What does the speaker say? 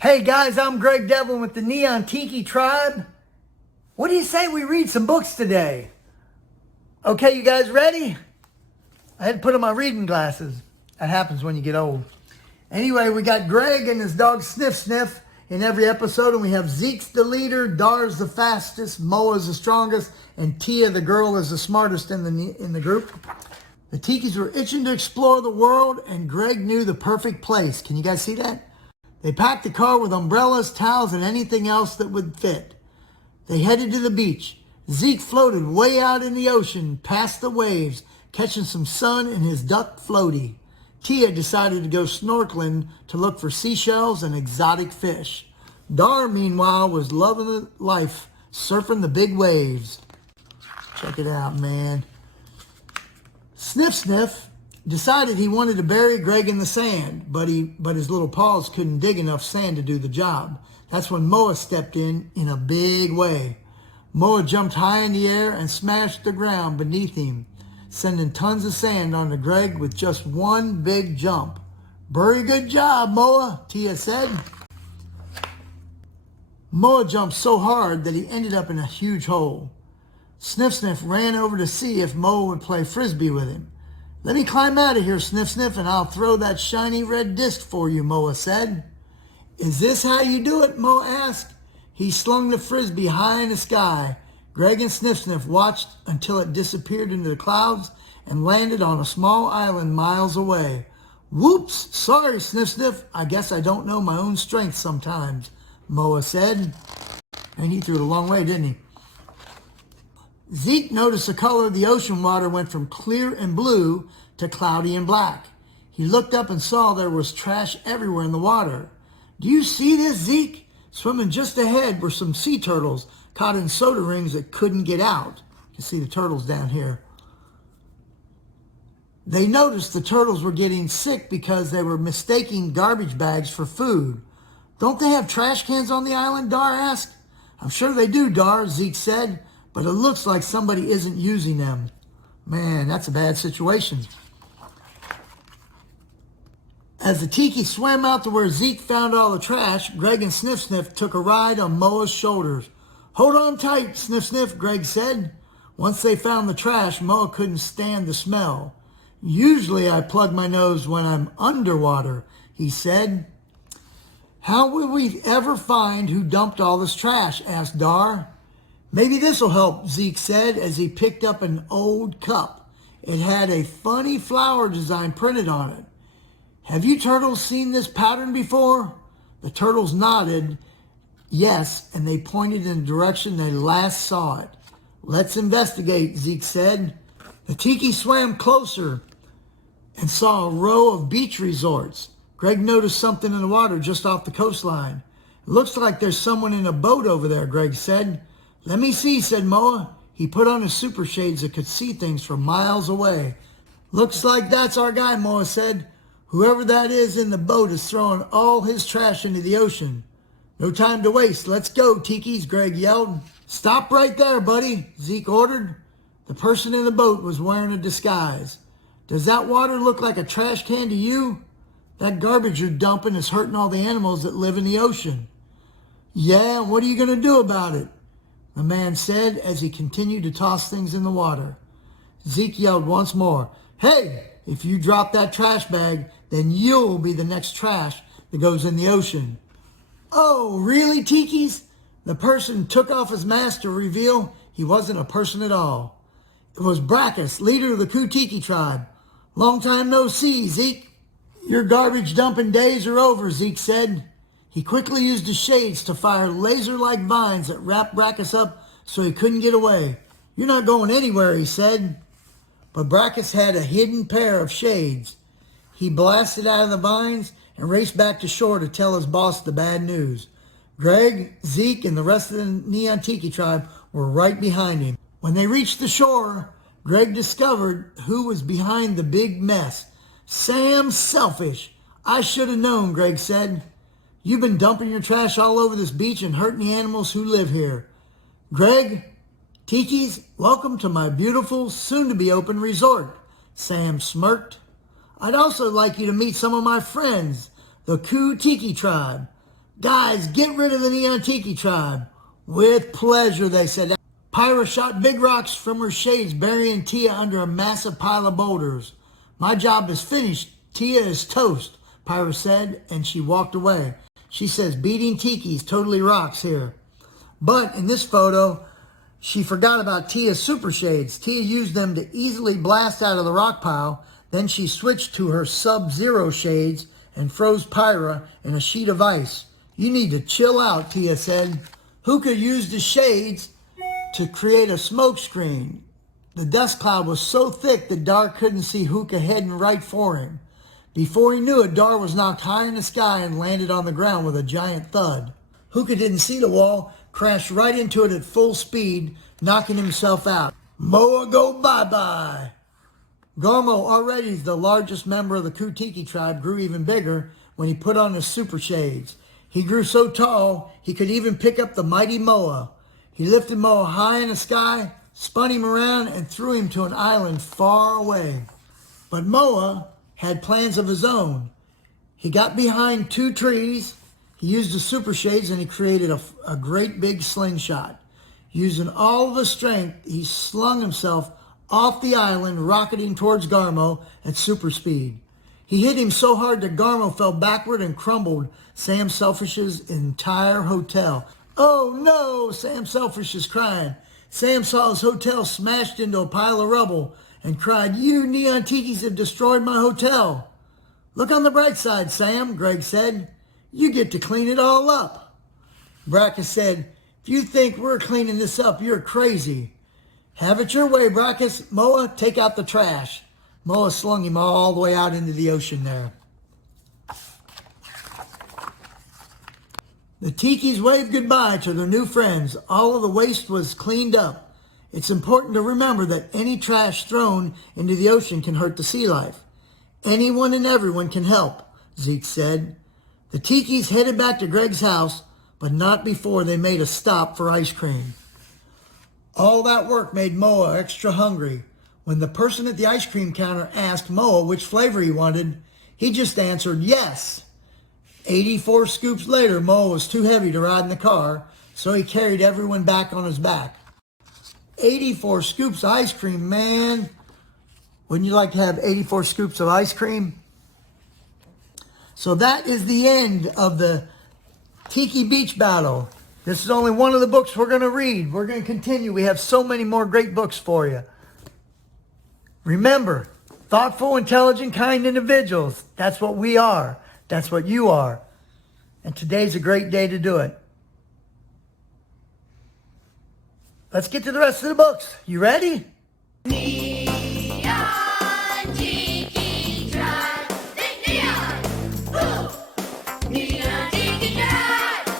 Hey guys, I'm Greg Devlin with the Neon Tiki Tribe. What do you say we read some books today? Okay, you guys ready? I had to put on my reading glasses. That happens when you get old. Anyway, we got Greg and his dog Sniff Sniff in every episode, and we have Zeke's the leader, Dar's the fastest, Moa's the strongest, and Tia the girl is the smartest in the group. The Tikis were itching to explore the world, and Greg knew the perfect place. Can you guys see that? They packed the car with umbrellas, towels, and anything else that would fit. They headed to the beach. Zeke floated way out in the ocean, past the waves, catching some sun in his duck floaty. Tia decided to go snorkeling to look for seashells and exotic fish. Dar, meanwhile, was loving life, surfing the big waves. Check it out, man. Sniff Sniff decided he wanted to bury Greg in the sand, but his little paws couldn't dig enough sand to do the job. That's when Moa stepped in a big way. Moa jumped high in the air and smashed the ground beneath him, sending tons of sand onto Greg with just one big jump. "Very good job, Moa," Tia said. Moa jumped so hard that he ended up in a huge hole. Sniff Sniff ran over to see if Moa would play frisbee with him. "Let me climb out of here, Sniff Sniff, and I'll throw that shiny red disc for you," Moa said. "Is this how you do it?" Moa asked. He slung the frisbee high in the sky. Greg and Sniff Sniff watched until it disappeared into the clouds and landed on a small island miles away. "Whoops, sorry, Sniff Sniff. I guess I don't know my own strength sometimes," Moa said. And he threw it a long way, didn't he? Zeke noticed the color of the ocean water went from clear and blue to cloudy and black. He looked up and saw there was trash everywhere in the water. "Do you see this, Zeke?" Swimming just ahead were some sea turtles caught in soda rings that couldn't get out. You can see the turtles down here. They noticed the turtles were getting sick because they were mistaking garbage bags for food. "Don't they have trash cans on the island?" Dar asked. "I'm sure they do, Dar," Zeke said. "But it looks like somebody isn't using them." Man, that's a bad situation. As the Tiki swam out to where Zeke found all the trash, Greg and Sniff Sniff took a ride on Moa's shoulders. "Hold on tight, Sniff Sniff," Greg said. Once they found the trash, Moa couldn't stand the smell. "Usually I plug my nose when I'm underwater," he said. "How will we ever find who dumped all this trash?" asked Dar. "Maybe this will help," Zeke said as he picked up an old cup. It had a funny flower design printed on it. "Have you turtles seen this pattern before?" The turtles nodded yes, and they pointed in the direction they last saw it. "Let's investigate," Zeke said. The Tiki swam closer and saw a row of beach resorts. Greg noticed something in the water just off the coastline. "It looks like there's someone in a boat over there," Greg said. "Let me see," said Moa. He put on his super shades that could see things from miles away. "Looks like that's our guy," Moa said. "Whoever that is in the boat is throwing all his trash into the ocean." "No time to waste. Let's go, Tikis," Greg yelled. "Stop right there, buddy," Zeke ordered. The person in the boat was wearing a disguise. "Does that water look like a trash can to you? That garbage you're dumping is hurting all the animals that live in the ocean." "Yeah, what are you going to do about it?" the man said as he continued to toss things in the water. Zeke yelled once more, "Hey, if you drop that trash bag, then you'll be the next trash that goes in the ocean." "Oh, really, Tikis?" The person took off his mask to reveal he wasn't a person at all. It was Brackus, leader of the Tiki tribe. "Long time no see, Zeke." "Your garbage dumping days are over," Zeke said. He quickly used his shades to fire laser-like vines that wrapped Brackus up so he couldn't get away. "You're not going anywhere," he said. But Brackus had a hidden pair of shades. He blasted out of the vines and raced back to shore to tell his boss the bad news. Greg, Zeke, and the rest of the Neon Tiki tribe were right behind him. When they reached the shore, Greg discovered who was behind the big mess. "Sam Selfish. I should have known," Greg said. "You've been dumping your trash all over this beach and hurting the animals who live here." "Greg, Tikis, welcome to my beautiful, soon-to-be-open resort," Sam smirked. "I'd also like you to meet some of my friends, the Tiki tribe. Guys, get rid of the Neon Tiki Tribe. With pleasure, they said. Pyra shot big rocks from her shades, burying Tia under a massive pile of boulders. My job is finished. Tia is toast, Pyra said, and she walked away. She says, beating Tikis totally rocks here. But in this photo, she forgot about Tia's super shades. Tia used them to easily blast out of the rock pile. Then she switched to her sub-zero shades and froze Pyra in a sheet of ice. You need to chill out, Tia said. Hookah used the shades to create a smoke screen. The dust cloud was so thick that Dar couldn't see Hookah heading right for him. Before he knew it, Dar was knocked high in the sky and landed on the ground with a giant thud. Hookah didn't see the wall, crashed right into it at full speed, knocking himself out. Moa go bye-bye. Garmo, already the largest member of the Ku-Tiki tribe, grew even bigger when he put on his super shades. He grew so tall, he could even pick up the mighty Moa. He lifted Moa high in the sky, spun him around, and threw him to an island far away. But Moa had plans of his own. He got behind 2 trees, he used the super shades, and he created a great big slingshot. Using all of his strength, he slung himself off the island, rocketing towards Garmo at super speed. He hit him so hard that Garmo fell backward and crumbled Sam Selfish's entire hotel. Oh no, Sam Selfish is crying. Sam saw his hotel smashed into a pile of rubble and cried, you Neon Tikis have destroyed my hotel. Look on the bright side, Sam, Greg said. You get to clean it all up. Brackus said, if you think we're cleaning this up, you're crazy. Have it your way, Brackus. Moa, take out the trash. Moa slung him all the way out into the ocean there. The Tikis waved goodbye to their new friends. All of the waste was cleaned up. It's important to remember that any trash thrown into the ocean can hurt the sea life. Anyone and everyone can help, Zeke said. The Tikis headed back to Greg's house, but not before they made a stop for ice cream. All that work made Moa extra hungry. When the person at the ice cream counter asked Moa which flavor he wanted, he just answered yes. 84 scoops later, Moa was too heavy to ride in the car, so he carried everyone back on his back. 84 scoops of ice cream, man. Wouldn't you like to have 84 scoops of ice cream? So that is the end of the Tiki Beach Battle. This is only one of the books we're going to read. We're going to continue. We have so many more great books for you. Remember, thoughtful, intelligent, kind individuals. That's what we are. That's what you are. And today's a great day to do it. Let's get to the rest of the books. You ready?